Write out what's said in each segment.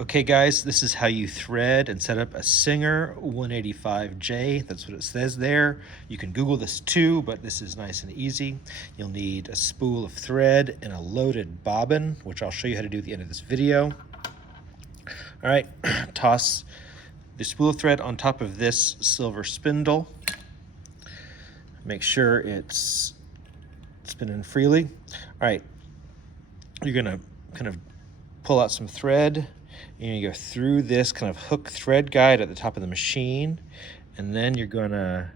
Okay guys, this is how you thread and set up a Singer 185J. That's what it says there. You can Google this too, but this is nice and easy. You'll need a spool of thread and a loaded bobbin, which I'll show you how to do at the end of this video. All right, toss the spool of thread on top of this silver spindle. Make sure it's spinning freely. All right, you're gonna kind of pull out some thread. And you go through this kind of hook thread guide at the top of the machine, and then you're gonna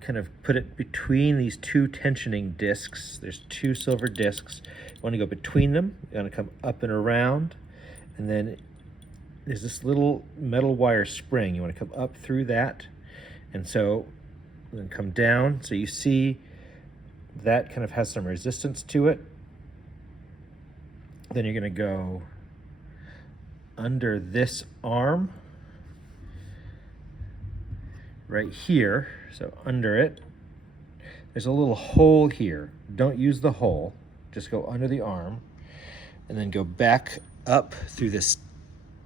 kind of put it between these two tensioning discs. There's two silver discs. You want to go between them. You want to come up and around, and then there's this little metal wire spring. You want to come up through that, and so then come down. So you see that kind of has some resistance to it. Then you're going to go under this arm right here. So under it, there's a little hole here. Don't use the hole, just go under the arm and then go back up through this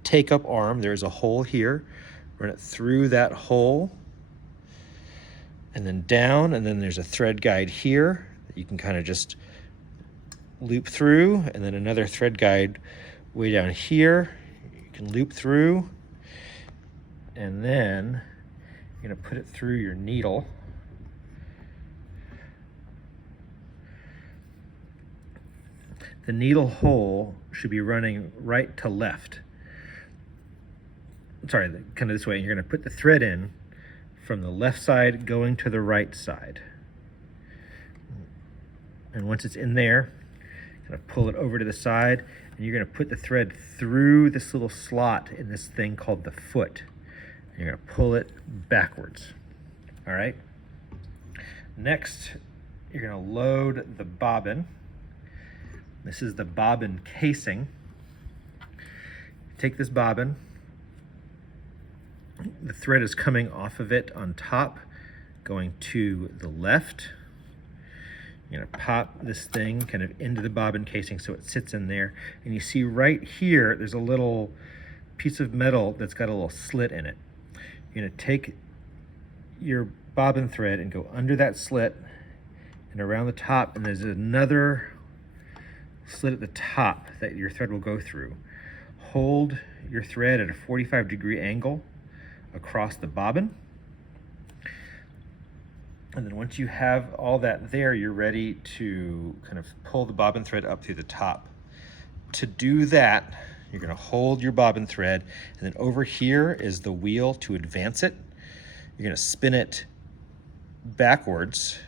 take up arm. There's a hole here, run it through that hole and then down, and then there's a thread guide here that you can kind of just loop through, and then another thread guide way down here. You can loop through, and then you're going to put it through your needle. The needle hole should be running right to left. Sorry, kind of this way. You're going to put the thread in from the left side going to the right side. And once it's in there, kind of pull it over to the side, and you're going to put the thread through this little slot in this thing called the foot. You're going to pull it backwards. All right. Next, you're going to load the bobbin. This is the bobbin casing. Take this bobbin. The thread is coming off of it on top, going to the left. You're going to pop this thing kind of into the bobbin casing so it sits in there. And you see right here, there's a little piece of metal that's got a little slit in it. You're going to take your bobbin thread and go under that slit and around the top, and there's another slit at the top that your thread will go through. Hold your thread at a 45-degree angle across the bobbin. And then once you have all that there, you're ready to kind of pull the bobbin thread up through the top. To do that, you're going to hold your bobbin thread, and then over here is the wheel to advance it. You're going to spin it backwards,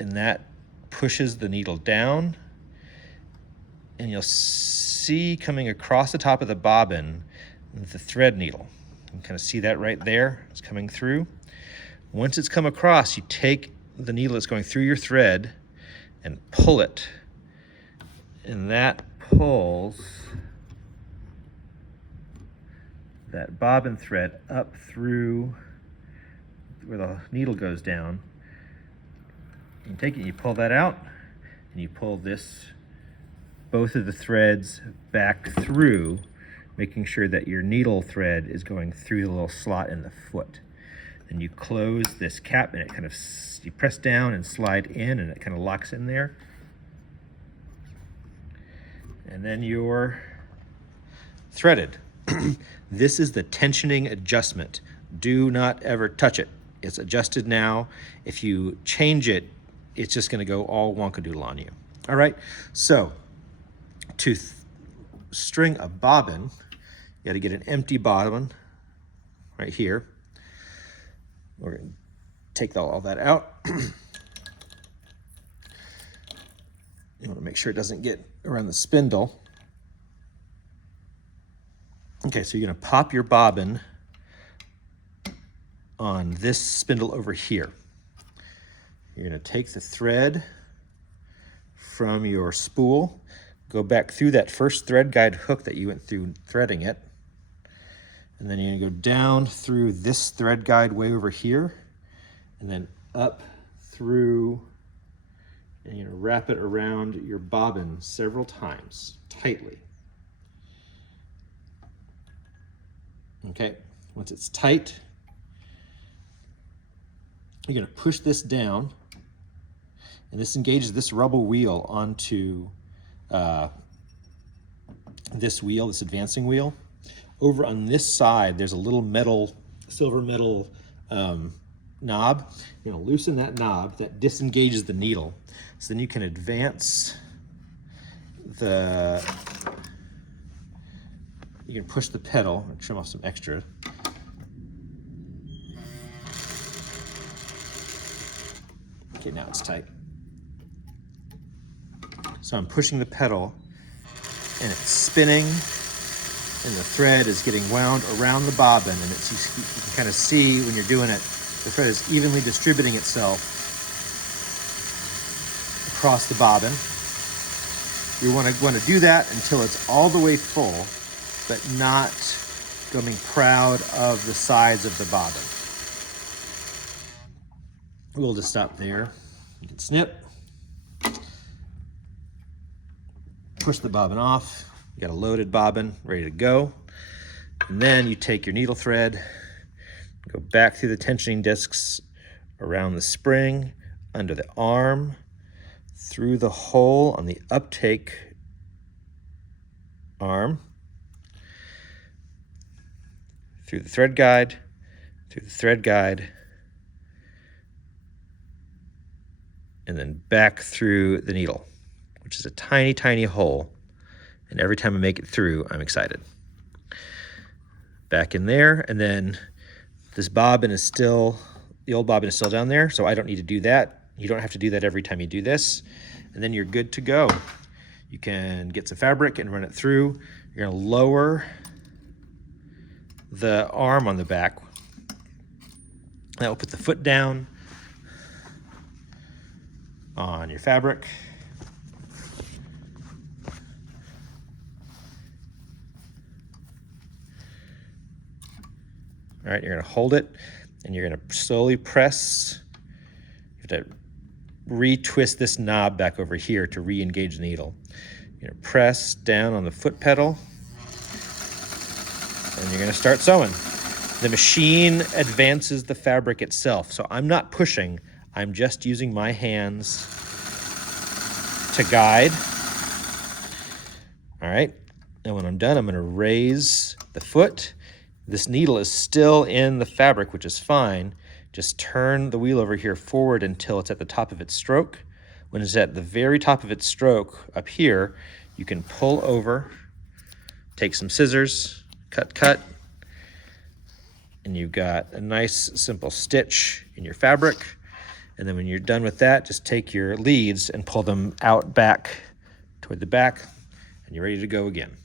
and that pushes the needle down. And you'll see coming across the top of the bobbin the thread needle. You can kind of see that right there. It's coming through. Once it's come across, you take the needle that's going through your thread and pull it. And that pulls that bobbin thread up through where the needle goes down. You take it, you pull that out, and you pull both of the threads back through, making sure that your needle thread is going through the little slot in the foot. Then you close this cap, and it kind of, you press down and slide in, and it kind of locks in there. And then you're threaded. This is the tensioning adjustment. Do not ever touch it. It's adjusted now. If you change it, it's just going to go all wonkadoodle on you. All right, so to string a bobbin, you got to get an empty bobbin right here. We're going to take all that out. You want to make sure it doesn't get around the spindle. Okay, so you're going to pop your bobbin on this spindle over here. You're going to take the thread from your spool, go back through that first thread guide hook that you went through threading it, and then you're going to go down through this thread guide way over here, and then up through, and you're going to wrap it around your bobbin several times tightly. Okay, once it's tight, you're going to push this down, and this engages this rubber wheel onto this wheel, this advancing wheel. Over on this side, there's a little metal, silver metal knob. You're going to loosen that knob that disengages the needle, so then you can advance the. You can push the pedal and trim off some extra. Okay, now it's tight. So I'm pushing the pedal and it's spinning, and the thread is getting wound around the bobbin, and it's, you can kind of see when you're doing it, the thread is evenly distributing itself across the bobbin. You want to do that until it's all the way full, but not becoming proud of the sides of the bobbin. We'll just stop there. You can snip, push the bobbin off. You got a loaded bobbin ready to go. And then you take your needle thread, go back through the tensioning discs, around the spring, under the arm, through the hole on the uptake arm, through the thread guide, and then back through the needle, which is a tiny, tiny hole. And every time I make it through, I'm excited. Back in there, and then this bobbin is still, the old bobbin is still down there, so I don't need to do that. You don't have to do that every time you do this. And then you're good to go. You can get some fabric and run it through. You're gonna lower the arm on the back. That will put the foot down on your fabric. All right, you're gonna hold it and you're gonna slowly press. You have to retwist this knob back over here to re-engage the needle. You're gonna press down on the foot pedal and you're gonna start sewing. The machine advances the fabric itself, so I'm not pushing, I'm just using my hands to guide. All right, and when I'm done, I'm gonna raise the foot. This needle is still in the fabric, which is fine. Just turn the wheel over here forward until it's at the top of its stroke. When it's at the very top of its stroke up here, you can pull over, take some scissors, cut, and you've got a nice simple stitch in your fabric. And then when you're done with that, just take your leads and pull them out back toward the back, and you're ready to go again.